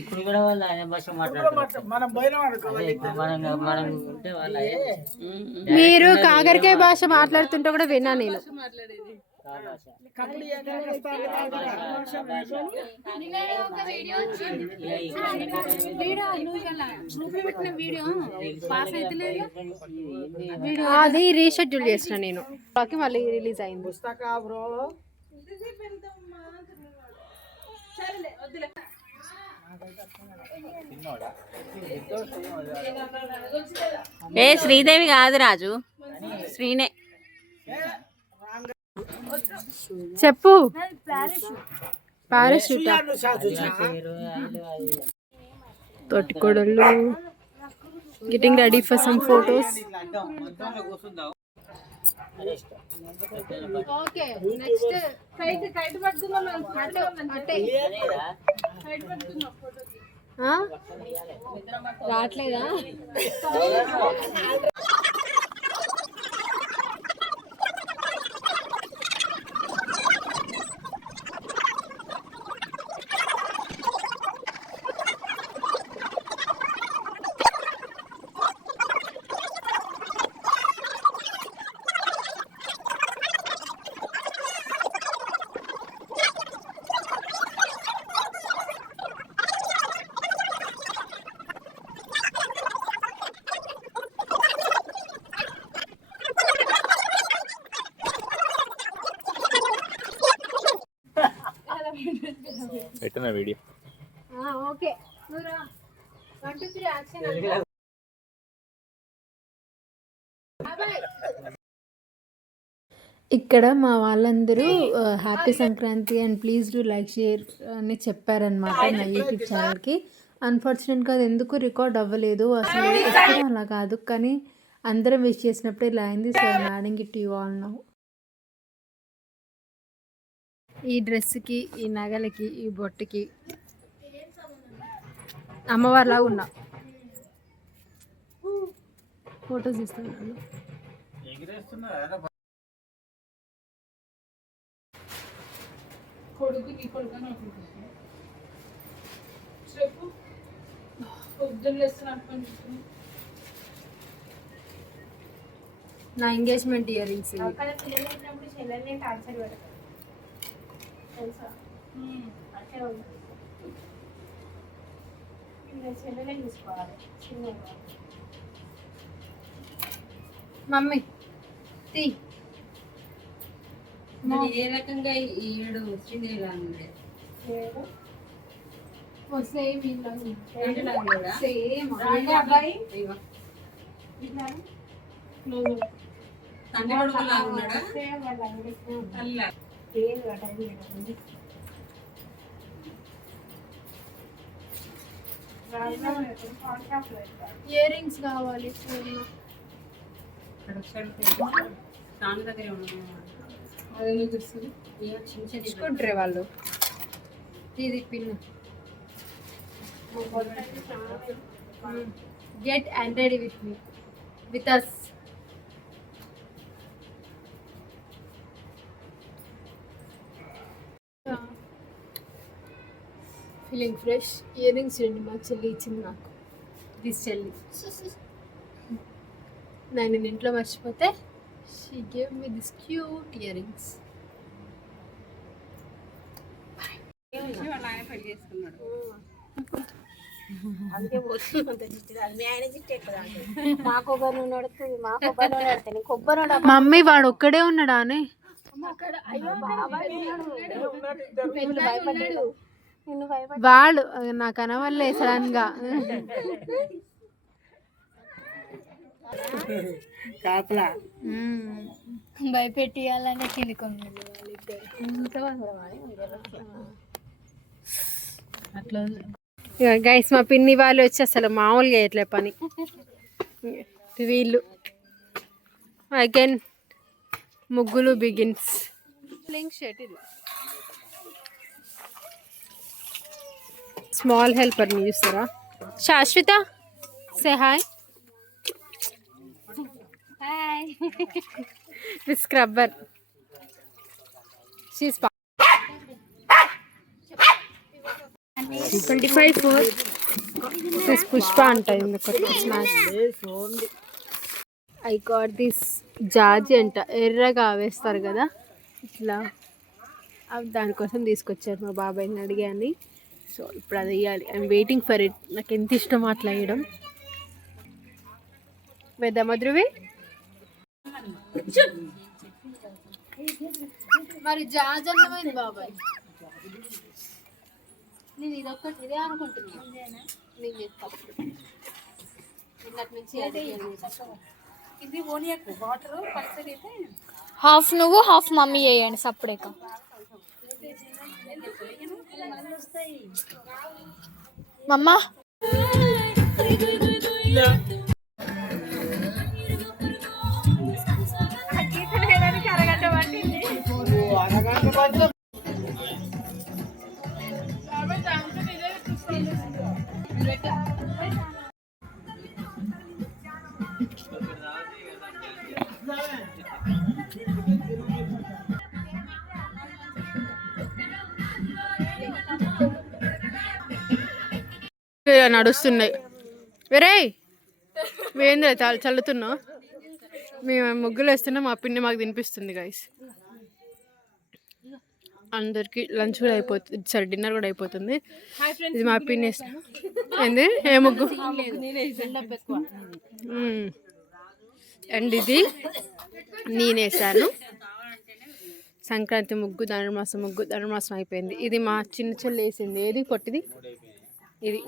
ఇప్పుడు కూడా వాళ్ళు అదే భాష మాట్లాడతారు. మీరు కాకరకాయ భాష మాట్లాడుతుంటే కూడా విన్నా నేను. అది రీషెడ్యూల్ చేసిన నేను, మళ్ళీ రిలీజ్ అయింది. ఏ శ్రీదేవి కాదు రాజు, శ్రీనే. చెప్పు. పారాషూట్, తోటికోడళ్ళు getting ready for some photos. Okay, next kite పట్టుకుందాం. రావట్లేదా? పెట్టిన వీడియో. ఓకే, ఇక్కడ మా వాళ్ళందరూ happy Sankranti and please do like share అని చెప్పారనమాట నా యూట్యూబ్ ఛానల్కి. అన్ఫార్చునేట్గా అది ఎందుకు రికార్డ్ అవ్వలేదు, అసలు ఎప్పుడు అలా కాదు, కానీ అందరం విష్ చేసినప్పుడు ఇలా అయింది. So I'm adding it you all now. ఈ డ్రెస్కి, ఈ నగలకి, ఈ బొట్టుకి అమ్మవారిలాగా ఉన్నా. ఫొటోస్ ఇస్తున్నాను. నా ఎంగేజ్మెంట్ ఇయర్ రింగ్స్. మమ్మీ తీ. ఏ రకంగా ఏడు వచ్చింది ఇయర్ రింగ్స్ కావాలి. తీసుకుంటారే వాళ్ళు. ఇది pin. Get and ready with me, with us. Feeling fresh. Earrings రండి, మా చెల్లి ఇచ్చింది నాకు. దిస్ చెల్లి నేను ఇంట్లో మర్చిపోతే she gave me this cute earrings. Mummy వాడు ఒక్కడే ఉన్నాడా అని వాడు నాకు అనవల్లే సడన్ గా. భయపెట్టియాలని కిందికొన్నాడు అట్లా. గైస్ మా పిన్ని వాళ్ళు వచ్చి అసలు మామూలుగా ఎట్లే పని. వీళ్ళు అగైన్ ముగ్గులు బిగిన్స్. షర్ట్ ఇది స్మాల్ హెల్పర్ని చూస్తారా? శాశ్వత say hi. Hi. Scrubber. She's this Pushpa అంట ఐ గాట్ దిస్ జాజి అంట, ఎర్రగా వేస్తారు కదా ఇట్లా, అవి దానికోసం తీసుకొచ్చారు మా బాబాయ్ని అడిగాని. సో ఇప్పుడు అది వేయాలి. I'm waiting for it. నాకు ఎంత ఇష్టం అట్లా వేయడం. వేద్దామా ధ్రువి? మరి జాజ్ అన్నమైంది బాబాయ్. నేను ఇదొక్కటి ఇదే అనుకుంటున్నాను. నేను చెప్తాను ఇది ఓనియాకు వాటర్ పల్సర్ అయితే హాఫ్ నువ్వు హాఫ్ మమ్మీ వేయండి సపరేక. మమ్మ నడుస్తున్నాయి. వేరే ఏంద్ర చల్లుతున్నావు? మేము ముగ్గులు వేస్తున్నాం, మా పిన్ని మాకు తినిపిస్తుంది గైస్. అందరికి లంచ్ కూడా అయిపోతుంది, సరే డిన్నర్ కూడా అయిపోతుంది. ఇది మా పిన్ని ఏంది ఏ ముగ్గు అండ్ ఇది నేనేసాను. సంక్రాంతి ముగ్గు, ధనుర్మాసం ముగ్గు. ధనుర్మాసం అయిపోయింది. ఇది మా చిన్న చెల్లి వేసింది. ఏది పొట్టిది? ఇది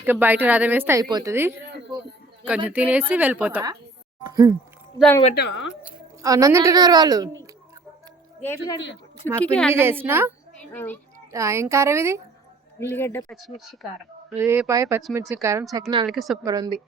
ఇక బయట రథం వేస్తే అయిపోతుంది. కొంచెం తినేసి వెళ్ళిపోతాం. అన్నం తింటున్నారు వాళ్ళు. మా పిన్ని చేసిన ఏం కారం ఇది? ఉల్లిగడ్డ పచ్చిమిర్చి కారం. రేపాయ పచ్చిమిర్చి కారం సకినాలకి సూపర్ ఉంది.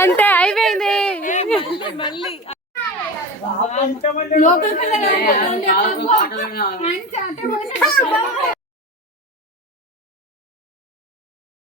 అంతే అయిపోయింది. ఏ, ఆగు, ఆగు, ఆటోలోనే ఆగు.